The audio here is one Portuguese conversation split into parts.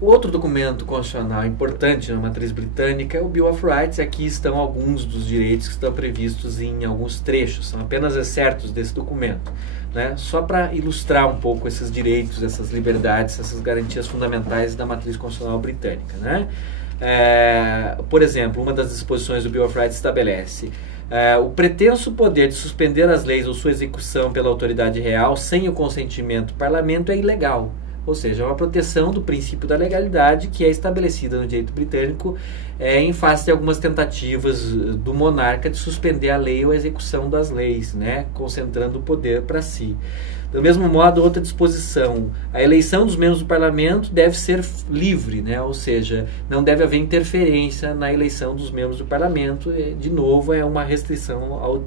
Outro documento constitucional importante na matriz britânica é o Bill of Rights. Aqui estão alguns dos direitos que estão previstos em alguns trechos, são apenas excertos desse documento, né? Só para ilustrar um pouco esses direitos, essas liberdades, essas garantias fundamentais da matriz constitucional britânica, né? Por exemplo, uma das disposições do Bill of Rights estabelece o pretenso poder de suspender as leis ou sua execução pela autoridade real sem o consentimento do parlamento é ilegal. Ou seja, é uma proteção do princípio da legalidade que é estabelecida no direito britânico em face de algumas tentativas do monarca de suspender a lei ou a execução das leis, né, concentrando o poder para si. Do mesmo modo, outra disposição, a eleição dos membros do parlamento deve ser livre, né, ou seja, não deve haver interferência na eleição dos membros do parlamento. De novo, é uma restrição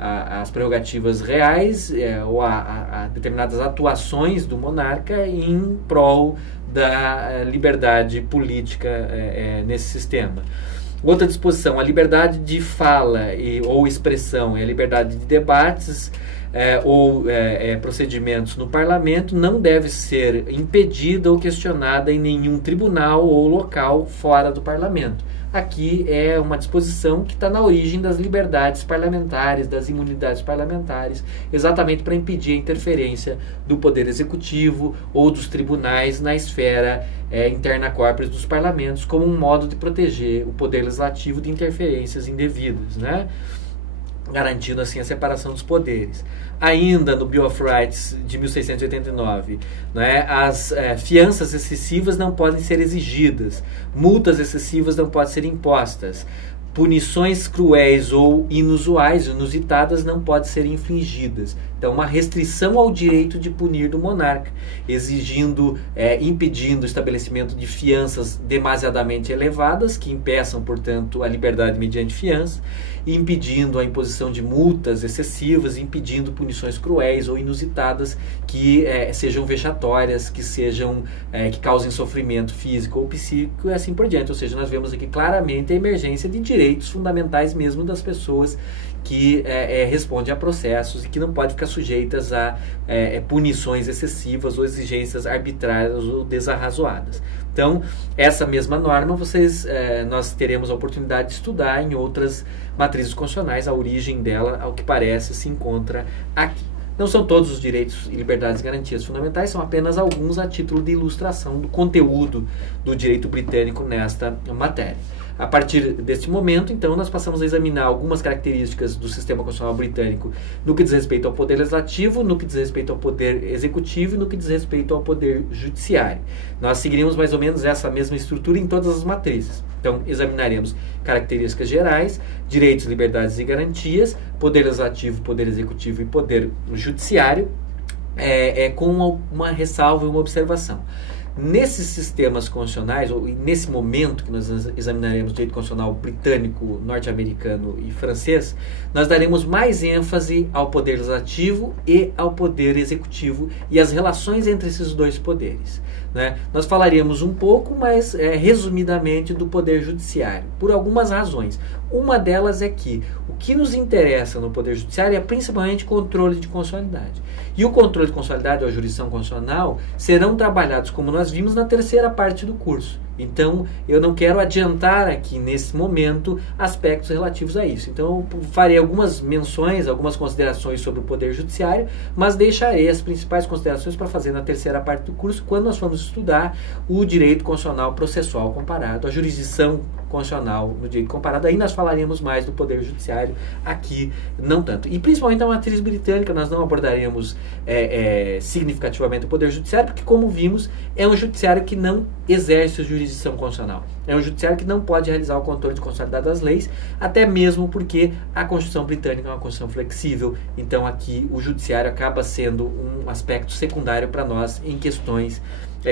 às prerrogativas reais ou a determinadas atuações do monarca em prol da liberdade política nesse sistema. Outra disposição, a liberdade de fala ou expressão, a liberdade de debates ou procedimentos no parlamento não deve ser impedida ou questionada em nenhum tribunal ou local fora do parlamento. Aqui é uma disposição que está na origem das liberdades parlamentares, das imunidades parlamentares, exatamente para impedir a interferência do Poder Executivo ou dos tribunais na esfera interna corporis dos parlamentos, como um modo de proteger o Poder Legislativo de interferências indevidas, né? Garantindo assim a separação dos poderes. Ainda no Bill of Rights de 1689, né, as fianças excessivas não podem ser exigidas, multas excessivas não podem ser impostas, punições cruéis ou inusuais, inusitadas, não podem ser infligidas. Então, uma restrição ao direito de punir do monarca, impedindo o estabelecimento de fianças demasiadamente elevadas, que impeçam, portanto, a liberdade mediante fiança, impedindo a imposição de multas excessivas, impedindo punições cruéis ou inusitadas que sejam vexatórias, que causem sofrimento físico ou psíquico e assim por diante. Ou seja, nós vemos aqui claramente a emergência de direitos fundamentais mesmo das pessoas que respondem a processos e que não podem ficar sujeitas a punições excessivas ou exigências arbitrárias ou desarrazoadas. Então, essa mesma norma nós teremos a oportunidade de estudar em outras matrizes constitucionais. A origem dela, ao que parece, se encontra aqui. Não são todos os direitos, liberdades e garantias fundamentais, são apenas alguns a título de ilustração do conteúdo do direito britânico nesta matéria. A partir deste momento, então, nós passamos a examinar algumas características do sistema constitucional britânico no que diz respeito ao poder legislativo, no que diz respeito ao poder executivo e no que diz respeito ao poder judiciário. Nós seguiremos mais ou menos essa mesma estrutura em todas as matrizes. Então, examinaremos características gerais, direitos, liberdades e garantias, poder legislativo, poder executivo e poder judiciário, com uma ressalva e uma observação. Nesses sistemas constitucionais, ou nesse momento que nós examinaremos o direito constitucional britânico, norte-americano e francês, nós daremos mais ênfase ao poder legislativo e ao poder executivo e as relações entre esses dois poderes, né? Nós falaremos um pouco, mas resumidamente, do poder judiciário, por algumas razões. Uma delas é que o que nos interessa no poder judiciário é principalmente controle de constitucionalidade. E o controle de constitucionalidade ou a jurisdição constitucional serão trabalhados, como nós vimos, na terceira parte do curso. Então, eu não quero adiantar aqui, nesse momento, aspectos relativos a isso. Então, eu farei algumas menções, algumas considerações sobre o Poder Judiciário, mas deixarei as principais considerações para fazer na terceira parte do curso, quando nós formos estudar o direito constitucional processual comparado, a jurisdição constitucional no direito comparado. Aí nós falaremos mais do Poder Judiciário, aqui não tanto. E principalmente a matriz britânica, nós não abordaremos significativamente o Poder Judiciário, porque, como vimos, é um judiciário que não exerce a jurisdição constitucional. É um judiciário que não pode realizar o controle de constitucionalidade das leis, até mesmo porque a Constituição britânica é uma Constituição flexível. Então, aqui, o judiciário acaba sendo um aspecto secundário para nós em questões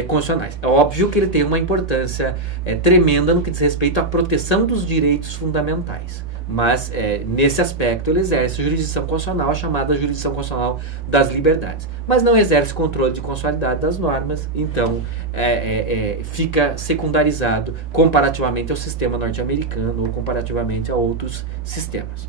constitucionais. É óbvio que ele tem uma importância tremenda no que diz respeito à proteção dos direitos fundamentais. Mas, nesse aspecto, ele exerce jurisdição constitucional, chamada jurisdição constitucional das liberdades. Mas não exerce controle de constitucionalidade das normas, então fica secundarizado comparativamente ao sistema norte-americano ou comparativamente a outros sistemas.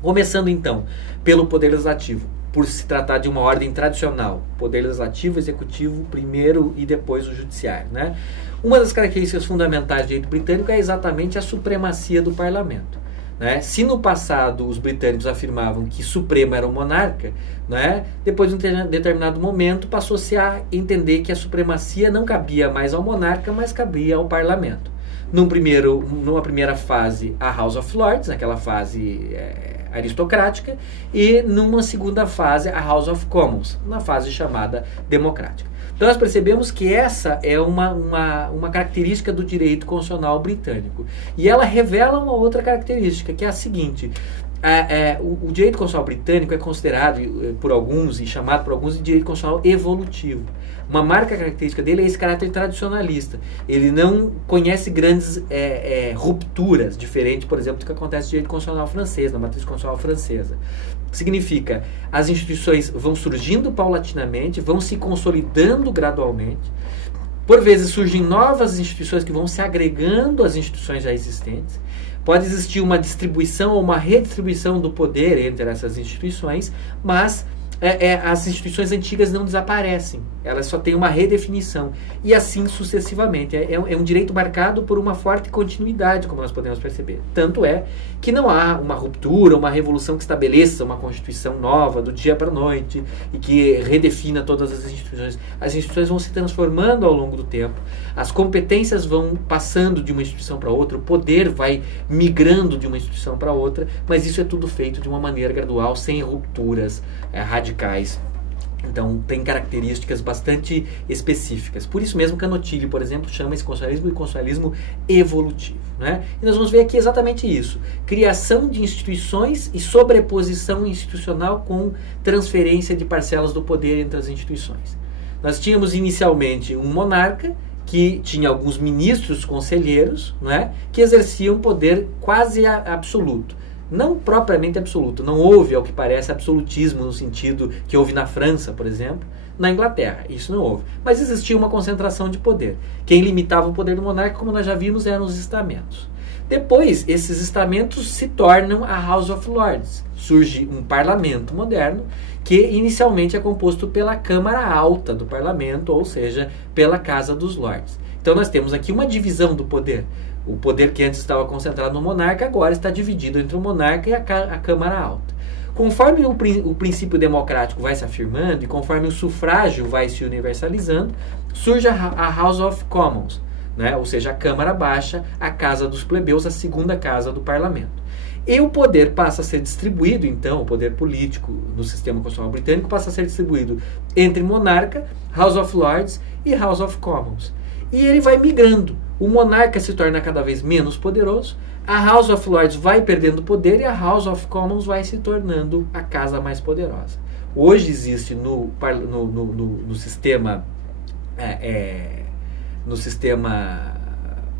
Começando, então, pelo Poder Legislativo. por se tratar de uma ordem tradicional, poder legislativo, executivo, primeiro e depois o judiciário, né? Uma das características fundamentais do direito britânico é exatamente a supremacia do parlamento, né? Se no passado os britânicos afirmavam que supremo era o monarca, né, depois de um determinado momento passou-se a entender que a supremacia não cabia mais ao monarca, mas cabia ao parlamento. Numa primeira fase, a House of Lords, aquela fase aristocrática, e numa segunda fase, a House of Commons, na fase chamada democrática. Então nós percebemos que essa é uma característica do direito constitucional britânico. E ela revela uma outra característica, que é a seguinte: o direito constitucional britânico é considerado por alguns e chamado por alguns de direito constitucional evolutivo. Uma marca característica dele é esse caráter tradicionalista. Ele não conhece grandes rupturas, diferente, por exemplo, do que acontece no direito constitucional francês, na matriz constitucional francesa. Significa, as instituições vão surgindo paulatinamente, vão se consolidando gradualmente. Por vezes surgem novas instituições que vão se agregando às instituições já existentes. Pode existir uma distribuição ou uma redistribuição do poder entre essas instituições, mas as instituições antigas não desaparecem, elas só têm uma redefinição, e assim sucessivamente. É um direito marcado por uma forte continuidade, como nós podemos perceber. Tanto é que não há uma ruptura, uma revolução que estabeleça uma Constituição nova do dia para a noite e que redefina todas as instituições. As instituições vão se transformando ao longo do tempo, as competências vão passando de uma instituição para outra, o poder vai migrando de uma instituição para outra, mas isso é tudo feito de uma maneira gradual, sem rupturas radicais. Então, tem características bastante específicas. Por isso mesmo, Canottilli, por exemplo, chama esse constitucionalismo de constitucionalismo evolutivo, né? E nós vamos ver aqui exatamente isso. Criação de instituições e sobreposição institucional com transferência de parcelas do poder entre as instituições. Nós tínhamos inicialmente um monarca que tinha alguns ministros conselheiros, né, que exerciam poder quase absoluto. Não propriamente absoluto, não houve, ao que parece, absolutismo no sentido que houve na França, por exemplo, na Inglaterra, isso não houve. Mas existia uma concentração de poder. Quem limitava o poder do monarca, como nós já vimos, eram os estamentos. Depois, esses estamentos se tornam a House of Lords. Surge um parlamento moderno, que inicialmente é composto pela Câmara Alta do Parlamento, ou seja, pela Casa dos Lords. Então nós temos aqui uma divisão do poder. O poder que antes estava concentrado no monarca, agora está dividido entre o monarca e a Câmara Alta. Conforme o princípio democrático vai se afirmando e conforme o sufrágio vai se universalizando, surge a House of Commons, né? Ou seja, a Câmara Baixa, a Casa dos Plebeus, a segunda casa do parlamento. E o poder passa a ser distribuído, então, o poder político no sistema constitucional britânico passa a ser distribuído entre monarca, House of Lords e House of Commons. E ele vai migrando. O monarca se torna cada vez menos poderoso, a House of Lords vai perdendo poder e a House of Commons vai se tornando a casa mais poderosa. Hoje existe no sistema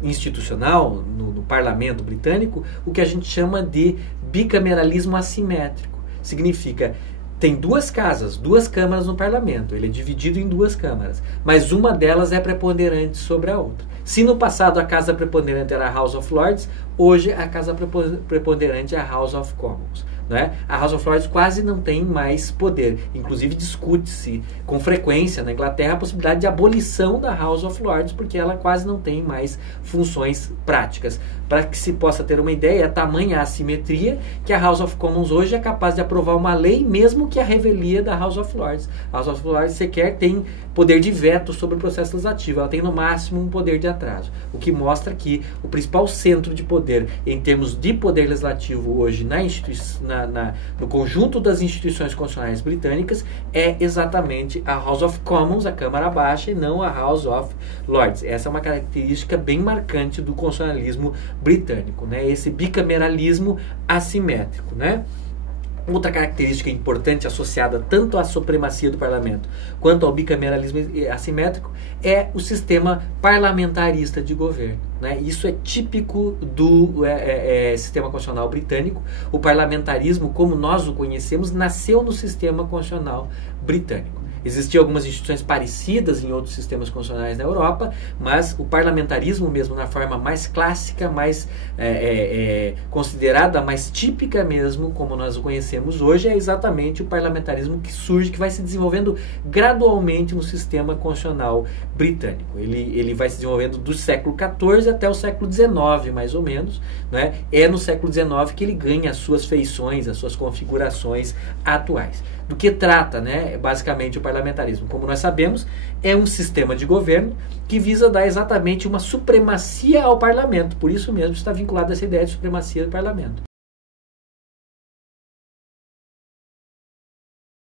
institucional, no parlamento britânico, o que a gente chama de bicameralismo assimétrico. Significa, tem duas casas, duas câmaras no parlamento, ele é dividido em duas câmaras, mas uma delas é preponderante sobre a outra. Se no passado a casa preponderante era a House of Lords, hoje a casa preponderante é a House of Commons. Né? A House of Lords quase não tem mais poder. Inclusive discute-se com frequência na Inglaterra a possibilidade de abolição da House of Lords, porque ela quase não tem mais funções práticas. Para que se possa ter uma ideia, tamanha a assimetria que a House of Commons hoje é capaz de aprovar uma lei mesmo que a revelia da House of Lords. A House of Lords sequer tem poder de veto sobre o processo legislativo, ela tem no máximo um poder de atraso, o que mostra que o principal centro de poder em termos de poder legislativo hoje no conjunto das instituições constitucionais britânicas é exatamente a House of Commons, a Câmara Baixa, e não a House of Lords. Essa é uma característica bem marcante do constitucionalismo britânico, né? Esse bicameralismo assimétrico, né? Outra característica importante associada tanto à supremacia do parlamento quanto ao bicameralismo assimétrico é o sistema parlamentarista de governo, né? Isso é típico do sistema constitucional britânico. O parlamentarismo, como nós o conhecemos, nasceu no sistema constitucional britânico. Existiam algumas instituições parecidas em outros sistemas constitucionais na Europa, mas o parlamentarismo mesmo, na forma mais clássica, mais considerada, mais típica mesmo, como nós o conhecemos hoje, é exatamente o parlamentarismo que surge, que vai se desenvolvendo gradualmente no sistema constitucional britânico. Ele vai se desenvolvendo do século XIV até o século XIX, mais ou menos, né? É no século XIX que ele ganha as suas feições, as suas configurações atuais. Do que trata, né, basicamente o parlamentarismo? Como nós sabemos, é um sistema de governo que visa dar exatamente uma supremacia ao parlamento. Por isso mesmo está vinculado a essa ideia de supremacia do parlamento.